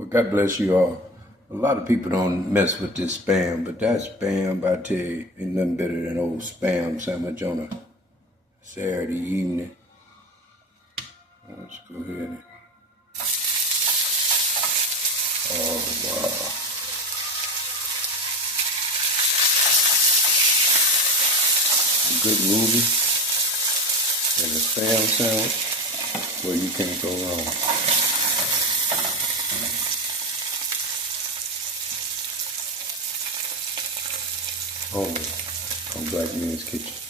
Well, God bless you all. A lot of people don't mess with this spam, but that spam, I tell you, ain't nothing better than old spam sandwich on a Saturday evening. Let's go ahead and, oh wow. A good Ruby and a spam sandwich, well, you can't go wrong. Oh, from Black Man's Kitchen.